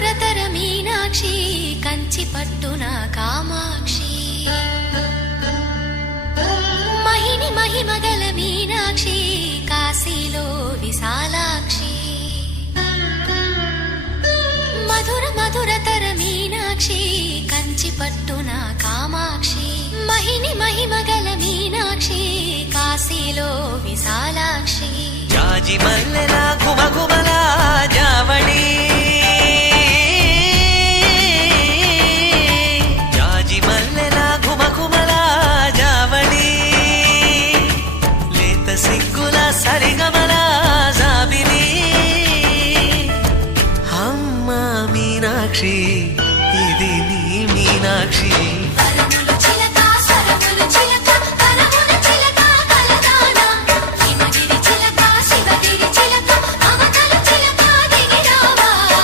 మధురతర మీనాక్షి కంచి పట్టున కామాక్షి మహిని మహిమగల మీనాక్షి కాశీలో విశాలాక్షి మధుర మధురతర మీనాక్షి కంచి పట్టున కామాక్షి మహిని మహిమగల మీనాక్షి కాశీలో విశాలాక్షి జాజి మల్లెల గుమగుమల జావళి జాజి మల్లెల గుమగుమల జావళి లేత సిగ్గుల సరిగమల జాబిలి అమ్మ మీనాక్షి ఇది నీ మీనాక్షి